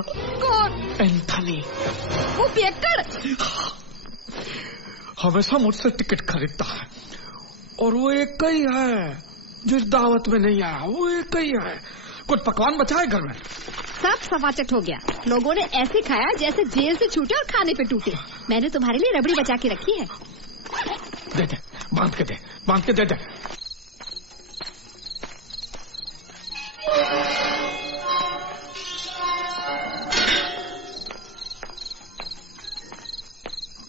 था। कौन? एंथनी। वो पियक्कड़? हमेशा मुझसे टिकट खरीदता है और वो एक ही है जो इस दावत में नहीं आया। वो एक ही है। कुछ पकवान बचा है घर में? सब सवाचट हो गया। लोगों ने ऐसे खाया जैसे जेल से छूटे और खाने पे टूटे। मैंने तुम्हारे लिए रबड़ी बचा के रखी है। दे दे, बांध के दे, बांध के दे दे।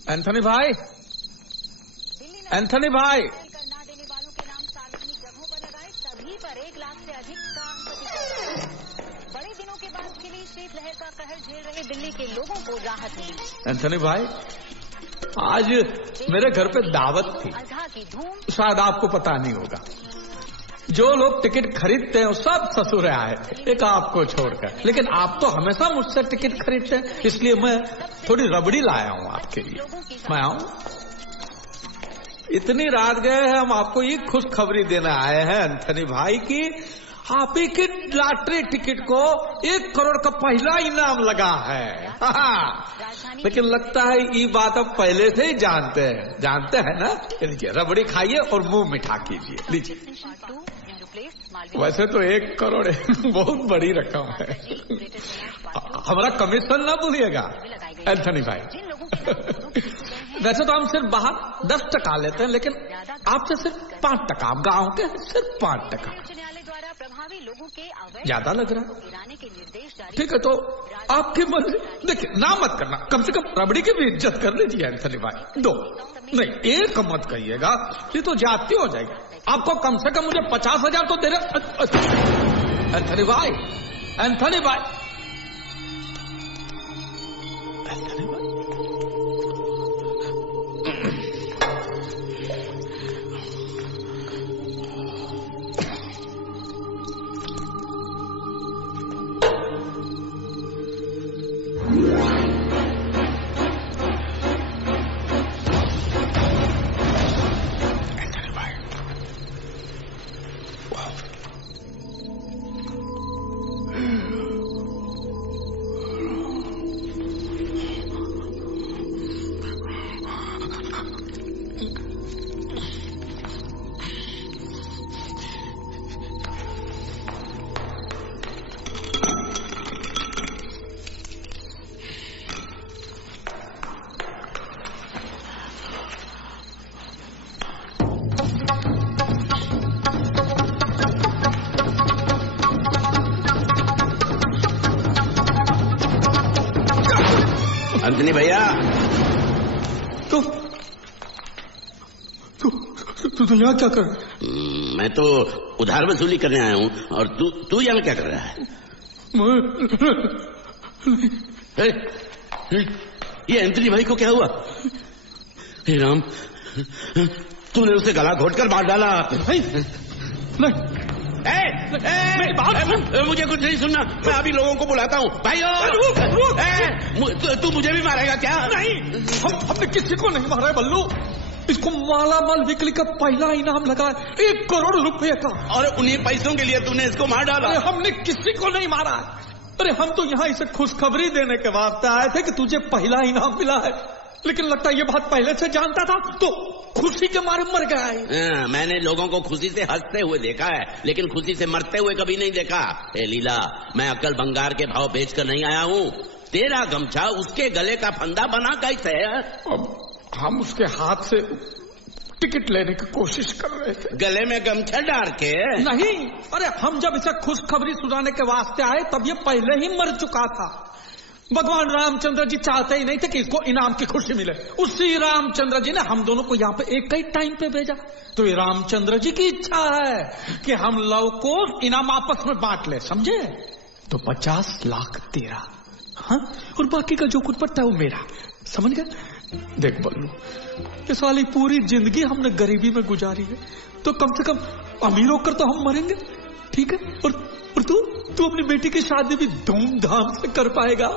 एंथनी भाई, एंथनी भाई। करना देने वालों के नाम सार्वजनिक जगहों पर लगाए, सभी पर 1 लाख से अधिक का अंक। बड़े दिनों के बाद खिली शीतलहर का कहर झेल रहे दिल्ली के लोगों को राहत मिली। एंथनी भाई, आज मेरे घर पे दावत थी। अज़ा की धूम। शायद आपको पता नहीं होगा। जो लोग टिकट खरीदते हैं वो सब ससुरे आए थे, एक आपको छोड़कर। लेकिन आप तो हमेशा मुझसे टिकट खरीदते हैं, इसलिए मैं थोड़ी रबड़ी लाया हूँ आपके लिए। मैं आऊं? इतनी रात गए हैं, हम आपको ये खुशखबरी देने आए हैं एंथनी भाई की आप ही की लॉटरी टिकट को 1 करोड़ का पहला इनाम लगा है। लेकिन लगता है ये बात अब पहले से ही जानते हैं ना। लीजिए रबड़ी खाइए और मुंह मिठा कीजिए। लीजिए। वैसे तो 1 करोड़ बहुत बड़ी रकम है। हमारा कमीशन ना भूलिएगा एंथनी भाई। वैसे तो हम सिर्फ बाहर 10 टका लेते हैं, लेकिन आपसे सिर्फ 5 टका। गाँव के सिर्फ 5 टका। ज्यादा लग रहा है? ठीक है, तो आपकी मर्जी। देखिए, ना मत करना, कम से कम रबड़ी की भी इज्जत कर लीजिए एंथनी भाई। 2 नहीं, 1 मत कहिएगा, ये तो जाती हो जाएगी। आपको कम से कम मुझे 50,000 तो दे रहे एंथनी भाई। एंथनी भाई, एंथनी भाई। अंजनी भैया, तू यहाँ क्या कर? मैं तो उधार वसूली करने आया हूँ, और तू यहाँ क्या कर रहा है? ये अंजनी भाई को क्या हुआ? हे राम, तूने उसे गला घोटकर मार डाला। नहीं। मुझे कुछ नहीं सुनना, मैं अभी लोगों को बुलाता हूँ। भाई तू मुझे भी मारेगा क्या? नहीं, हमने किसी को नहीं मारा है बल्लू। इसको माला माल बिक्री का पहला इनाम लगा है 1 करोड़ रुपए का। और उन्हीं पैसों के लिए तूने इसको मार डाला? अरे हमने किसी को नहीं मारा। अरे हम तो यहाँ इसे खुशखबरी देने के वास्ते आए थे कि तुझे पहला इनाम मिला है। लेकिन लगता है ये बात पहले से जानता था, तो खुशी के मारे मर गया है। मैंने लोगों को खुशी से हंसते हुए देखा है, लेकिन खुशी से मरते हुए कभी नहीं देखा। ए लीला, मैं अक्ल भंगार के भाव बेचकर नहीं आया हूँ। तेरा गमछा उसके गले का फंदा बना कैसे है? अब हम उसके हाथ से टिकट लेने की कोशिश कर रहे थे। गले में गमछा डाल के? नहीं, अरे हम जब इसे खुशखबरी सुनाने के वास्ते आए तब ये पहले ही मर चुका था। भगवान रामचंद्र जी चाहते ही नहीं थे कि इसको इनाम की खुशी मिले। उसी रामचंद्र जी ने हम दोनों को यहाँ पे एक ही टाइम पे भेजा। तो ये रामचंद्र जी की इच्छा है कि हम लोग को इनाम आपस में बांट ले, समझे? तो 50 लाख तेरा, हाँ, और बाकी का जो कुछ पड़ता है वो मेरा, समझ गया? देख बल्लू, ये साली पूरी जिंदगी हमने गरीबी में गुजारी है, तो कम से कम अमीर होकर तो हम मरेंगे, ठीक है? और तू अपनी बेटी की शादी भी धूमधाम से कर पाएगा,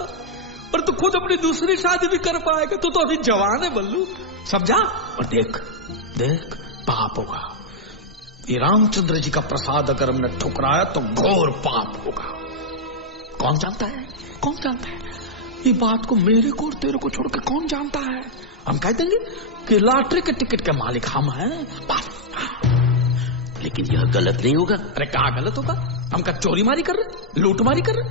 और तू खुद अपनी दूसरी शादी भी कर पाएगा। तू तो अभी जवान है बल्लू, समझा? और देख पाप होगा। ये रामचंद्र जी का प्रसाद अगर हमने ठुकराया तो घोर पाप होगा। कौन जानता है? कौन जानता है? ये बात को मेरे को और तेरे को छोड़ के कौन जानता है? हम कह देंगे कि लॉटरी के टिकट के मालिक हम हैं, बस। लेकिन यह गलत नहीं होगा। अरे क्या गलत होगा? हम क्या चोरी मारी कर रहे, लूट मारी कर रहे?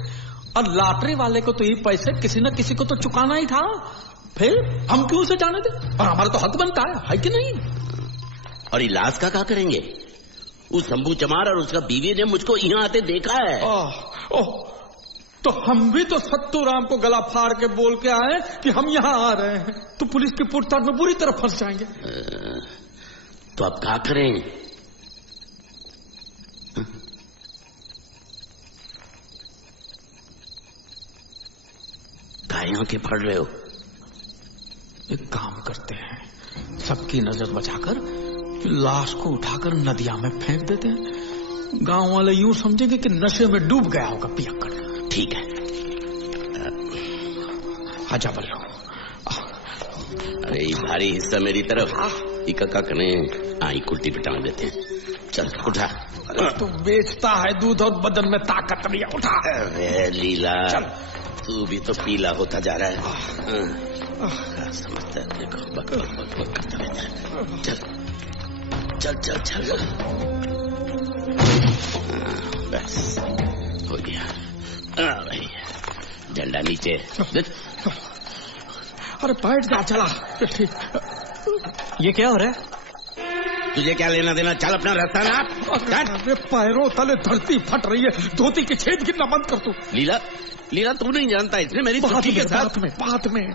और लॉटरी वाले को तो ये पैसे किसी न किसी को तो चुकाना ही था, फिर हम क्यों उसे जाने दें? और हमारा तो हक बनता है कि नहीं? और इलाज का क्या करेंगे? उस शंभू चमार और उसका बीवी ने मुझको यहाँ आते देखा है। ओह, तो हम भी तो सत्तू राम को गला फाड़ के बोल के आए कि हम यहाँ आ रहे हैं, तो पुलिस की पूछताछ में बुरी तरह फंस जाएंगे। तो अब क्या करें? काय आंखें फाड़ रहे हो? एक काम करते हैं, सबकी नजर बचाकर लाश को उठाकर नदिया में फेंक देते हैं। गांव वाले यूं समझेंगे कि नशे में डूब गया होगा पियक्कड़। ठीक है। आजा बल्लो। अरे भारी हिस्सा मेरी तरफ इकक्का करने आई कुल्टी पे टांग देते हैं। चल उठा। अरे तू बेचता है दूध और बदन में ताकत नहीं है, उठा। अरे लीला, तू भी तो पीला होता जा रहा है। समझता है, देखो बक बक बक बक करता रहता है। चल चल चल चल, बस हो गया। भाई झंडा नीचे। अरे बैठ जा, चला। ये क्या हो रहा है? तुझे क्या लेना देना? चल अपना रास्ता ना। अरे पैरों तले धरती फट रही है, धोती के छेद गिरना बंद कर तू। लीला, लीला तू नहीं जानता, इसने मेरी छुट्टी के साथ बात में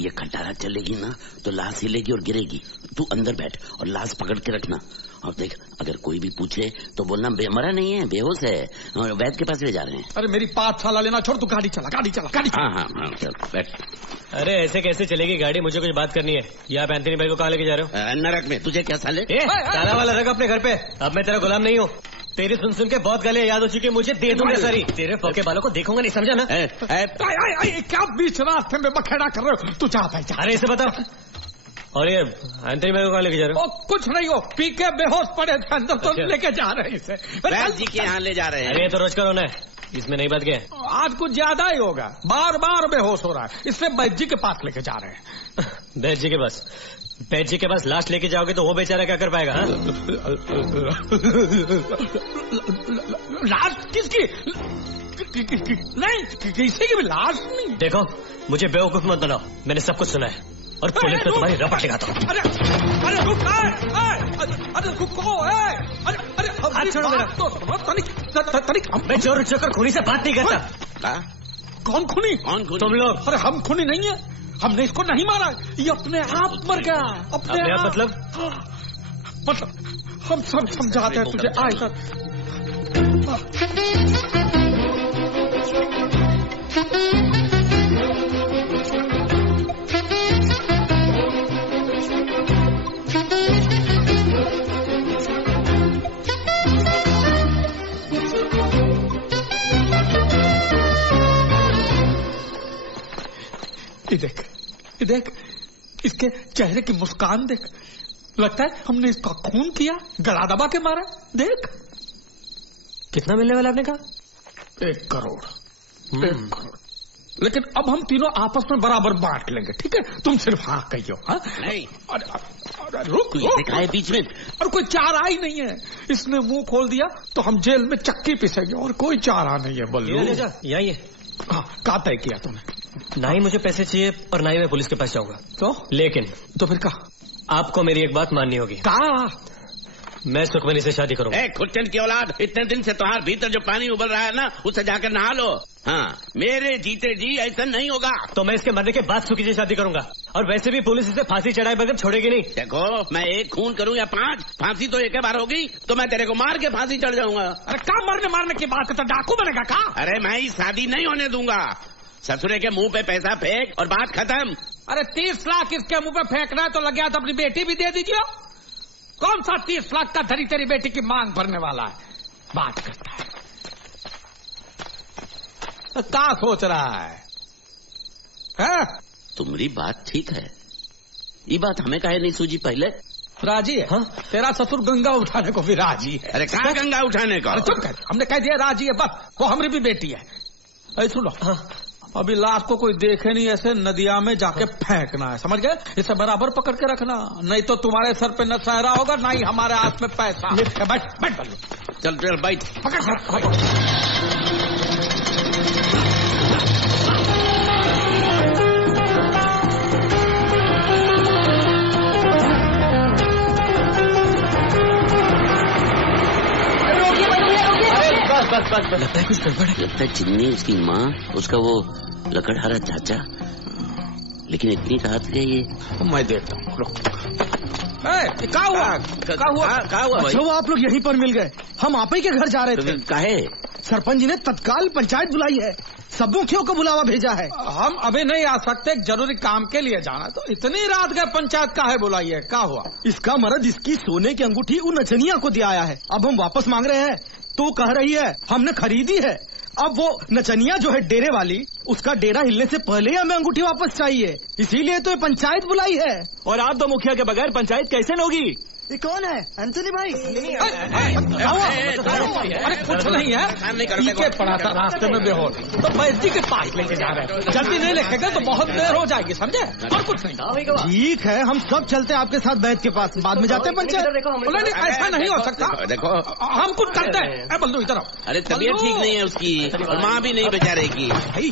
ये खटारा चलेगी ना तो लाश हिलेगी और गिरेगी। तू अंदर बैठ और लाश पकड़ के रखना। और देख, अगर कोई भी पूछे तो बोलना मरा नहीं है, बेहोश है, वैद्य के पास ले जा रहे हैं। अरे मेरी पाठशाला लेना छोड़, तू गाड़ी चला, गाड़ी चला, गाड़ी चला। हाँ, चल बैठ। अरे ऐसे कैसे चलेगी गाड़ी? मुझे कुछ बात करनी है। या आप एंथनी भाई को कहाँ लेके जा रहे हो? नरक में। तुझे क्या साले? ताला वाला रख अपने घर पे। अब मैं तेरा गुलाम नहीं हूँ। तेरी सुन सुन के बहुत गालियां याद हो चुकी है मुझे, दे दूंगा सारी। तेरे फोके बालों को देखूंगा नहीं, समझा ना? क्या बीच रास्ते में बखेड़ा कर रहे हो? तू जा भाई जा। अरे इसे बता। और ये एंथनी भाई को कहाँ लेके जा रहे हो? कुछ नहीं हो, पी के बेहोश पड़े थे अंदर, तो लेके जा रहे हैं इसे। वैद्य जी के यहाँ ले जा रहे हैं। अरे ये तो रोज का रोना है, इसमें नहीं बात क्या? आज कुछ ज्यादा ही होगा, बार बार बेहोश हो रहा है, इसलिए वैद्य जी के पास लेके जा रहे हैं। वैद्य जी के पास? वैद्य जी के पास लाश लेके जाओगे तो वो बेचारा क्या कर पाएगा? लाश किसकी? नहीं, किसी की भी लाश नहीं। देखो, मुझे बेवकूफ मत बनाओ, मैंने सब कुछ सुना है और पुलिस में तुम्हारी रपट लगाता हूँ। अरे रुक, अरे रुको, अरे छोड़ो मेरा। तनिक मैं चोर चोकर खूनी से बात नहीं करता। कौन खूनी? कौन खूनी? तुम लोग। अरे हम खूनी नहीं है, हमने इसको नहीं मारा, ये अपने आप मर गया। अपने आप मतलब हम सब समझाते हैं तुझे। आए सर, ये देख, इसके चेहरे की मुस्कान देख, लगता है हमने इसका खून किया, गला दबा के मारा। देख। कितना मिलने वाला आपने कहा? 1 करोड़। 1 करोड़। लेकिन अब हम तीनों आपस में बराबर बांट लेंगे, ठीक है? तुम सिर्फ हाँ कहियो। हाँ नहीं। अरे रुक, है बीच में। और कोई चारा ही नहीं है, इसने मुंह खोल दिया तो हम जेल में चक्की पिसेंगे, और कोई चारा नहीं है। बल्लू यही है। हाँ, क्या तय किया तुमने? ना ही मुझे पैसे चाहिए और ना ही मैं पुलिस के पास जाऊंगा। लेकिन तो फिर आपको मेरी एक बात माननी होगी। मैं सुखमनी से शादी करूंगा। खुच्चन की औलाद, इतने दिन से तुम्हारे भीतर जो पानी उबल रहा है ना, उसे जाकर नहा लो। हाँ, मेरे जीते जी ऐसा नहीं होगा। तो मैं इसके मरने के बाद सुखी से शादी करूंगा, और वैसे भी पुलिस इसे फांसी चढ़ाए बगैर छोड़ेगी नहीं। देखो, मैं 1 खून करूं या 5, फांसी तो एक बार होगी, तो मैं तेरे को मार के फांसी चढ़ जाऊंगा। अरे क्या मारने की बात करता, डाकू बनेगा क्या? अरे मैं ही शादी नहीं होने दूंगा। ससुरे के मुंह पे पैसा फेंक और बात खत्म। अरे 30 लाख इसके मुंह पे फेंकना है तो लग गया तो अपनी बेटी भी दे दीजिए। कौन सा 30 लाख का धरी तेरी बेटी की मांग भरने वाला है? बात करता है, क्या सोच रहा है? तुम्हारी बात ठीक है, ये बात हमें काहे नहीं सूझी पहले? राजी है। हाँ? तेरा ससुर गंगा उठाने को भी राजी है। अरे कहाँ गंगा उठाने का? चुप कर, हमने कह दिया राजी है, बस वो हमारी भी बेटी है। अरे सुनो, अभी लाश को कोई देखे नहीं, ऐसे नदिया में जाके फेंकना है, समझ गए? इसे बराबर पकड़ के रखना, नहीं तो तुम्हारे सर पे न सहरा होगा, ना ही हमारे हाथ में पैसा। बैठ बैठ बल्लू, चल चल बैठ, पकड़। बस लगता है कुछ गड़बड़ है। लगता है चिन्नी, उसकी माँ, उसका वो लकड़हारा चाचा, लेकिन इतनी रात के ये मैं देखता हूँ। क्या हुआ? अच्छा वो आप लोग यहीं पर मिल गए, हम आप ही के घर जा रहे थे। काहे? सरपंच जी ने तत्काल पंचायत बुलाई है, सब मुखियों को बुलावा भेजा है। हम अभी नहीं आ सकते, जरूरी काम के लिए जाना। तो इतनी रात गए पंचायत काहे बुलाई है? क्या हुआ? इसका मर्द इसकी सोने की अंगूठी उन नचनिया को दिया आया है, अब हम वापस मांग रहे हैं तो कह रही है हमने खरीदी है। अब वो नचनिया जो है डेरे वाली, उसका डेरा हिलने से पहले ही हमें अंगूठी वापस चाहिए, इसीलिए तो ये पंचायत बुलाई है। और आप दो मुखिया के बगैर पंचायत कैसे न होगी? ये कौन है? एंथनी भाई। अरे कुछ नहीं है, पीछे पड़ा था रास्ते में बेहोश, तो बैजी के पास लेके जा रहे हैं। जल्दी नहीं लेके गए तो बहुत देर हो जाएगी, समझे? और कुछ नहीं। ठीक है, हम सब चलते हैं आपके साथ बैठ के पास, बाद में जाते हैं पंचायत। नहीं, ऐसा नहीं हो सकता। देखो हम कुछ करते हैं। बल्लू इधर आओ। अरे तबीयत ठीक नहीं है उसकी, और माँ भी नहीं बेचारे की। भाई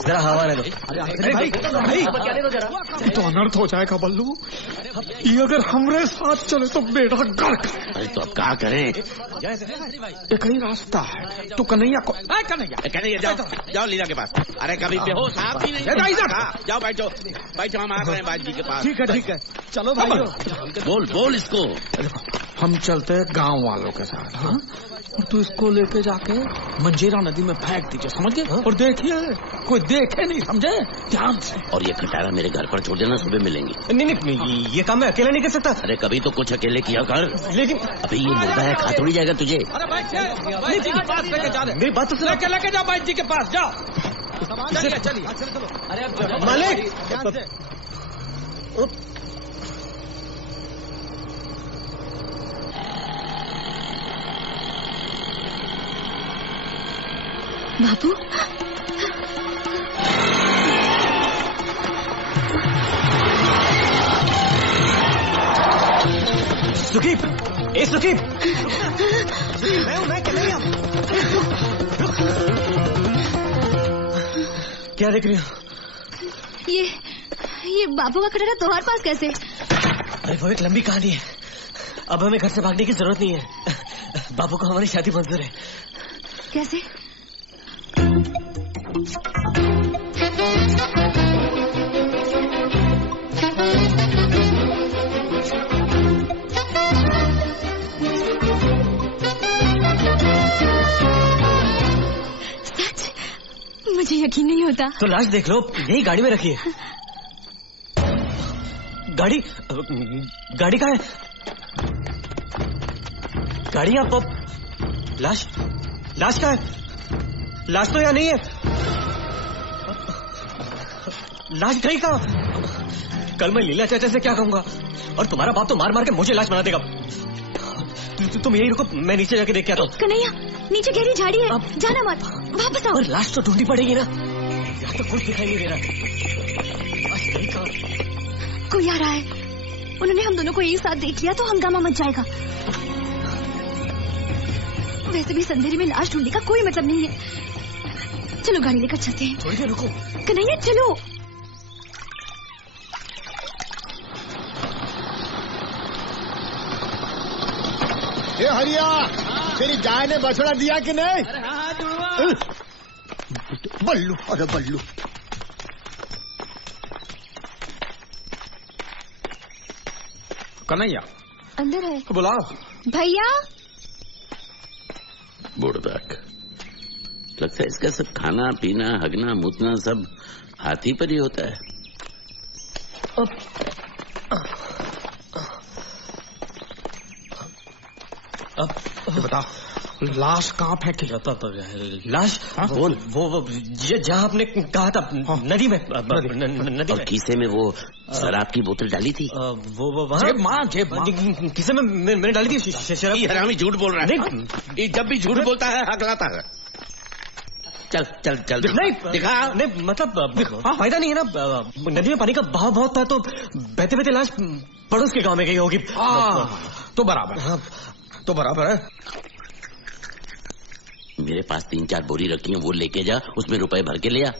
जरा हवा ले दो। तो अनर्थ हो जाएगा बल्लू, ये अगर हमरे साथ चले तो बेटा गर्क। अरे तो अब क्या करें? एक ही रास्ता है, तो कन्हैया को कन्हैया जाओ लीला के पास। अरे कभी बेहोश आप भी नहीं, जाओ बैठो हम आ रहे हैं बाजी के पास। ठीक है, चलो भाई। बोल इसको। हम चलते हैं गांव वालों के साथ। हाँ, और तू इसको लेके जाके मंजीरा नदी में फेंक दीजिए, समझ गए? और देखिए कोई देखे नहीं, समझे? ध्यान से। और ये खटारा मेरे घर पर छोड़ देना, सुबह मिलेंगे। नहीं, ये काम मैं अकेला नहीं कर सकता। अरे कभी तो कुछ अकेले किया कर। लेकिन अभी ये मुर्दा है, खा थोड़ी जाएगा तुझे। अरे भाई जी के पास लेके जा रहे। मेरी बात तो सुनो। लेके जाओ भाई जी के पास, जाओ। चलिए। अरे मालिक, बाबू, सुखीप, ए सुखीप, क्या देख रही हो? ये बाबू का कटोरा तुम्हारे पास कैसे? अरे वो एक लंबी कहानी है, अब हमें घर से भागने की जरूरत नहीं है। बाबू को हमारी शादी मंजूर है। कैसे? सच? मुझे यकीन नहीं होता। तो लाश देख लो, यही गाड़ी में रखी है। गाड़ी कहाँ है? गाड़ी आप लाश कहाँ है? लाश तो यहाँ नहीं है। लाश गई कहाँ? कल मैं लीला चाचा से क्या कहूंगा, और तुम्हारा बाप तो मार मार के मुझे लाश बना देगा। तुम यही रुको, मैं नीचे जाके देख के आता हूँ। कन्हैया, नीचे गहरी झाड़ी है, जाना मत, वापस आओ। और लाश तो ढूंढनी पड़ेगी ना, यहाँ तो कुछ दिखाई नहीं दे रहा। लाश गई कहाँ? कोई आ रहा है, उन्होंने हम दोनों को एक साथ देख लिया तो हंगामा मच जाएगा। वैसे भी अंधेरे में लाश ढूंढने का कोई मतलब नहीं है। चलो गाड़ी लेकर चलते हैं। थोड़ी देर रुको। कन्हैया चलो। ए हरिया, तेरी गाय ने बछड़ा दिया कि नहीं? बल्लू, अरे बल्लू। कन्हैया अंदर है, बुलाओ। भैया। बुड़बक, लगता है इसका सब खाना पीना हगना मुतना सब हाथी पर ही होता है। अब बताओ, लाश कहाँ फेंकी? लाश? वो जहाँ आपने कहा था, नदी में। और कीसे में वो शराब की बोतल डाली थी? वो वहाँ जेब माँ किसे मैंने डाली थी शराब? ये हरामी झूठ बोल रहा है। ये जब भी झूठ बोलता है हकलाता है। चल चल चल नहीं दिखा। नहीं मतलब फायदा नहीं है ना, नदी में पानी का बहाव बहुत था तो बहते बहते लाश पड़ोस के गांव में गई होगी। तो बराबर है। मेरे पास 3-4 बोरी रखी है, वो लेके जा, उसमें रुपए भर के ले आ।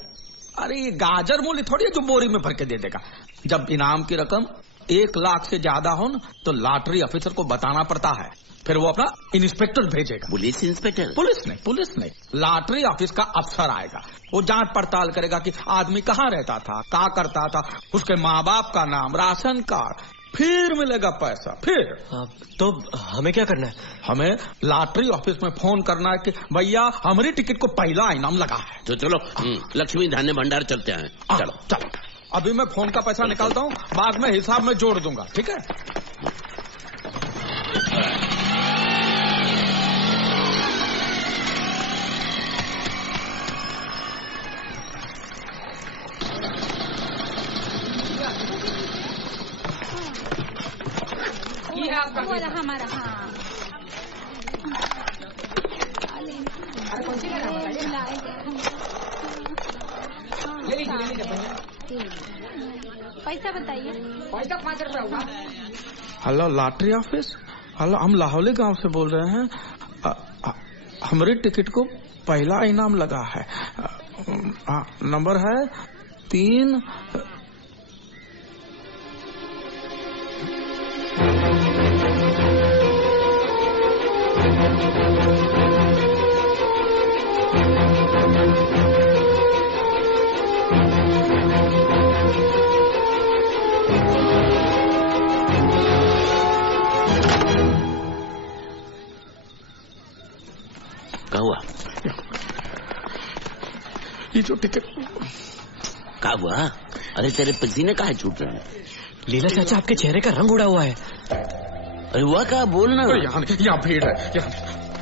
अरे ये गाजर मूली थोड़ी है जो बोरी में भर के दे देगा। जब इनाम की रकम 1 लाख से ज्यादा हो न, तो लॉटरी ऑफिसर को बताना पड़ता है, फिर वो अपना इंस्पेक्टर भेजेगा। Police inspector? पुलिस नहीं, लॉटरी ऑफिस का अफसर आएगा। वो जांच पड़ताल करेगा कि आदमी कहाँ रहता था, क्या करता था, उसके माँ बाप का नाम, राशन कार्ड, फिर मिलेगा पैसा। फिर तो हमें क्या करना है? हमें लॉटरी ऑफिस में फोन करना है कि भैया हमारी टिकट को पहला इनाम लगा है। तो चलो लक्ष्मी धान्य भंडार चलते हैं। चलो अभी मैं फोन का पैसा निकालता हूँ, बाद में हिसाब में जोड़ दूंगा, ठीक है? हमारा पैसा बताइए। पैसा 5 रुपया होगा। हेलो लॉटरी ऑफिस, हेलो, हम लाहौली गांव से बोल रहे हैं। हमारी टिकट को पहला इनाम लगा है। नंबर है 3। क्या हुआ? ये जो टिकट क्या हुआ? अरे तेरे पसीने काहे छूट रहे हैं? लीला चाचा आपके चेहरे का रंग उड़ा हुआ है। अरे हुआ क्या? बोलना। यहाँ भीड़ है, यहाँ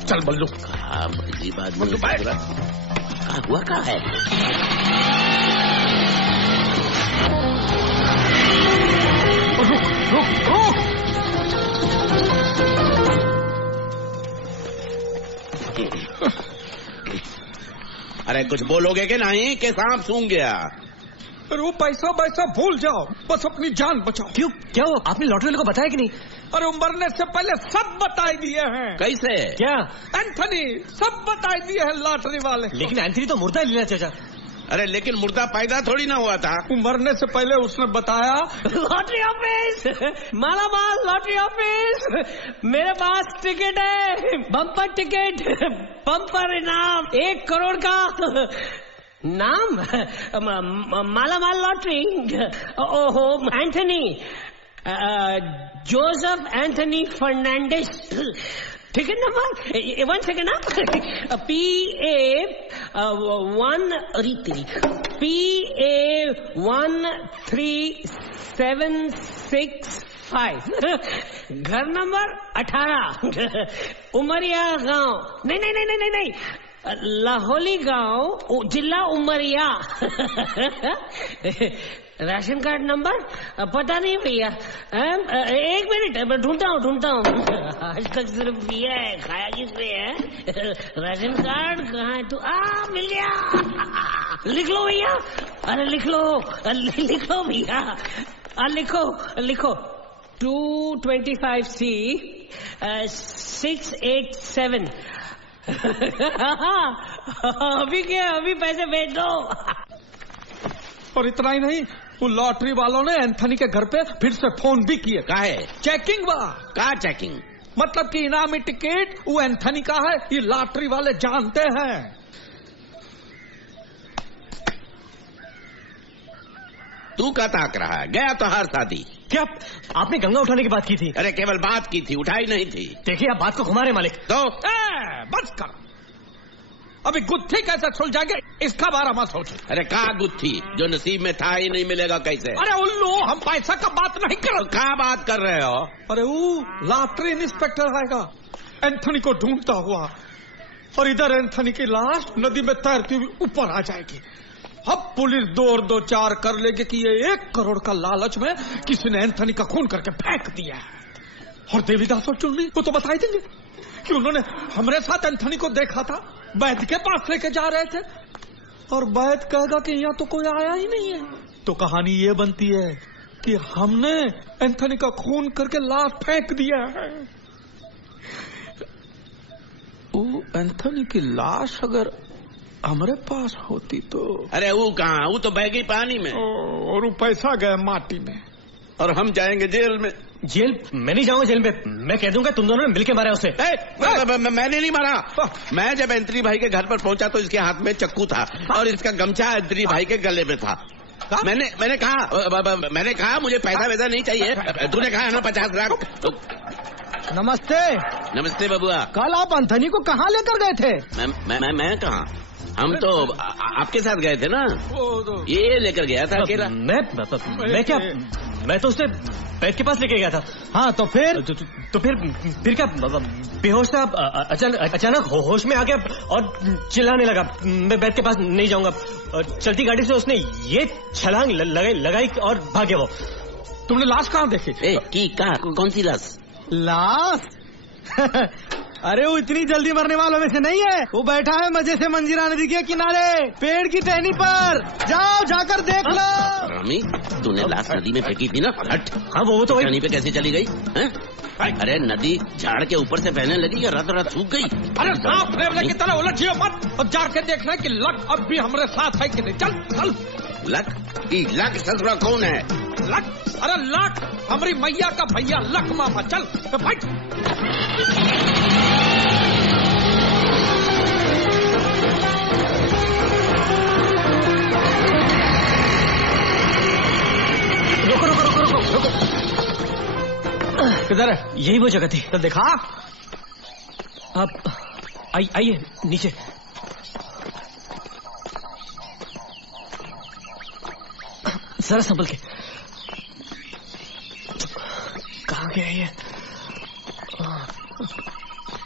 चल बल्लू। अजीब आदमी। क्या हुआ क्या है? रुक। अरे कुछ बोलोगे कि नहीं कि सांप सूंघ गया? अरे वो पैसा भूल जाओ, बस अपनी जान बचाओ। क्यों, क्या हुआ? आपने लॉटरी वाले को बताया कि नहीं? अरे मरने से पहले सब बता दिए हैं। कैसे? क्या? एंथनी सब बता दिए हैं लॉटरी वाले। लेकिन एंथनी तो मुर्दा है लीला चाचा। अरे लेकिन मुर्दा पैदा थोड़ी ना हुआ था। मरने से पहले उसने बताया। लॉटरी ऑफिस, मालामाल लॉटरी ऑफिस, मेरे पास टिकट है, बम्पर टिकट, बम्पर इनाम 1 करोड़ का। नाम मालामाल लॉटरी। ओहो Anthony, Joseph Anthony Fernandes. Ticket number 1 second PA13765, घर नंबर 18, उमरिया गांव। नहीं, लाहौली गांव, जिला उमरिया। राशन कार्ड नंबर पता नहीं भैया। 1 मिनट ढूंढता हूँ। आज तक सिर्फ पिया है, खाया किसने है? राशन कार्ड कहाँ है? तू मिल गया। लिख लो भैया। अरे लिख लो भैया। लिखो 225C 687। अभी पैसे भेज दो। और इतना ही नहीं, वो लॉटरी वालों ने एंथनी के घर पे फिर से फोन भी किए। क्या है? चेकिंग क्या चेकिंग? मतलब कि इनामी टिकट वो एंथनी का है, ये लॉटरी वाले जानते हैं। तू क्या ताक रहा है? गया तो हर शादी। क्या आपने गंगा उठाने की बात की थी? अरे केवल बात की थी, उठाई नहीं थी। देखिए आप बात को घुमा रहे मालिक। तो बस कर, अभी गुत्थी कैसे सुलझाएंगे इसका बारे में सोचो। अरे का गुत्थी? जो नसीब में था ही नहीं मिलेगा कैसे? अरे उल्लू, हम पैसा का बात नहीं कर रहे। क्या बात कर रहे हो? अरे वो लॉटरी इंस्पेक्टर आएगा एंथनी को ढूंढता हुआ, और इधर एंथनी की लाश नदी में तैरती हुई ऊपर आ जाएगी। अब पुलिस दो चार कर लेगी कि ये 1 करोड़ का लालच में किसी ने एंथनी का खून करके फेंक दिया है। और देवीदास और चुन्नी वो तो बता ही देंगे कि उन्होंने हमारे साथ एंथनी को देखा था, वैद्य के पास लेके जा रहे थे, और वैद्य कहेगा कि यहाँ तो कोई आया ही नहीं है। तो कहानी ये बनती है कि हमने एंथनी का खून करके लाश फेंक दिया है। वो एंथनी की लाश अगर हमारे पास होती तो। अरे वो कहाँ, वो तो बह गई पानी में। और वो पैसा गया माटी में, और हम जाएंगे जेल में। जेल? मैं नहीं जाऊंगा जेल में। मैं कह दूंगा तुम दोनों ने मिलके मारा उसे। मैंने नहीं मारा। मैं जब एंथनी भाई के घर पर पहुंचा तो इसके हाथ में चक्कू था और इसका गमछा एंथनी भाई के गले में था। मैंने कहा मुझे पैसा वैसा नहीं चाहिए। तूने कहा है ना 50 लाख। नमस्ते। नमस्ते बबुआ। कल आप एंथनी को कहाँ लेकर गए थे? मैं कहाँ, हम तो आपके साथ गए थे ना। ये लेकर गया था अकेला। मैं क्या, मैं तो उसे वैद्य के पास लेके गया था। हाँ तो फिर क्या, बेहोश था, अचानक होश में आ गया और चिल्लाने लगा। मैं वैद्य के पास नहीं जाऊंगा। चलती गाड़ी से उसने ये छलांग लगाई और भागे वो। तुमने लाश कहाँ देखी? कहाँ, कौन सी लाश? अरे वो इतनी जल्दी मरने वालों में से नहीं है। वो बैठा है मजे से मंजीरा नदी के किनारे पेड़ की टहनी पर। जाओ जाकर देख लो। रामी, तूने लाश नदी में फेंकी थी ना? हट। हाँ वो तो टहनी पे कैसे चली गई है? अरे नदी झाड़ के ऊपर से बहने लगी या रात रात सूख गई? अरे सांप रेवले की तरह उलझियो मत और जाके देखना कि लक अब भी हमारे साथ है कि नहीं। चल चल। लक ससुरा कौन है? लक? अरे लक हमारी मैया का भैया लक मामा। चल बैठ। रुको। किधर है? यही वो जगह थी। तो दिखा। आप आइए नीचे। जरा संभल के। कहाँ गया ये?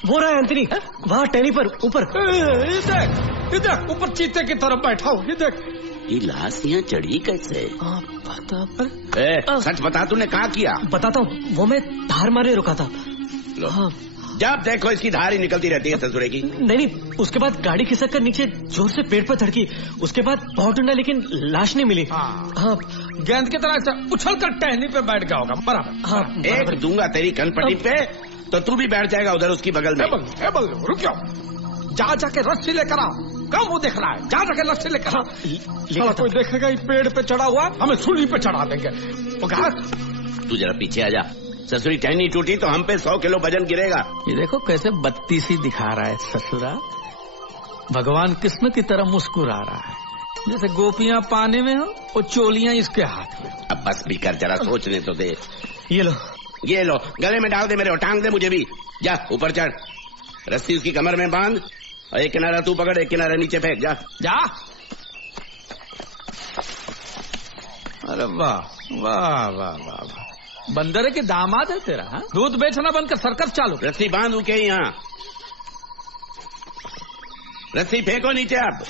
वो रहा है एंथनी, वहाँ टहनी पर ऊपर। इधर ऊपर चीते की तरफ बैठा हो। ये देख। ये लाश यहाँ चढ़ी कैसे? सच बता, तूने कहा किया? बताता हूँ, वो मैं धार मारे रुका था। हाँ। जब देखो इसकी धार ही निकलती रहती है ससुरे की। नहीं, उसके बाद गाड़ी खिसक कर नीचे जोर से पेड़ पर धड़की। उसके बाद बहुत ढूंढा लेकिन लाश नहीं मिली। हाँ। गेंद की तरह से उछल कर टहनी पे बैठ गया होगा। बराबर। हाँ, एक दूंगा तेरी कनपट्टी पे तो तू भी बैठ जाएगा उधर उसकी बगल में। रुक जाओ। जाके रस्सी लेकर आओ। कब वो देख रहा है? जाके रस्सी लेकर आओ। कोई देखेगा ये पेड़ पे चढ़ा हुआ, हमें सूली पे चढ़ा देंगे। तू जरा पीछे आ जा। ससुरी टहनी टूटी तो हम पे 100 किलो वजन गिरेगा। ये देखो कैसे बत्तीसी दिखा रहा है ससुरा। भगवान कृष्ण की तरह मुस्कुरा रहा है, जैसे गोपियां पानी में हो और चोलियां इसके हाथ में। अब बस भी कर, जरा सोचने तो दे। ये लो, गले में डाल दे मेरे, टांग दे मुझे भी। जा ऊपर चढ़, रस्सी उसकी कमर में बांध और एक किनारा तू पकड़, एक किनारा नीचे फेंक। जा। अरे वाह वाह वाह वाह, बंदर के दामाद है तेरा। हा? दूध बेचना बंद कर सर्कस चालू। रस्सी बांध के यहाँ, रस्सी फेंको नीचे। आप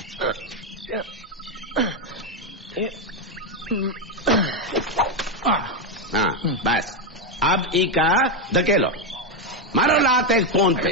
हाँ बस, अब इका धकेलो, मारो लात एक फोन पे।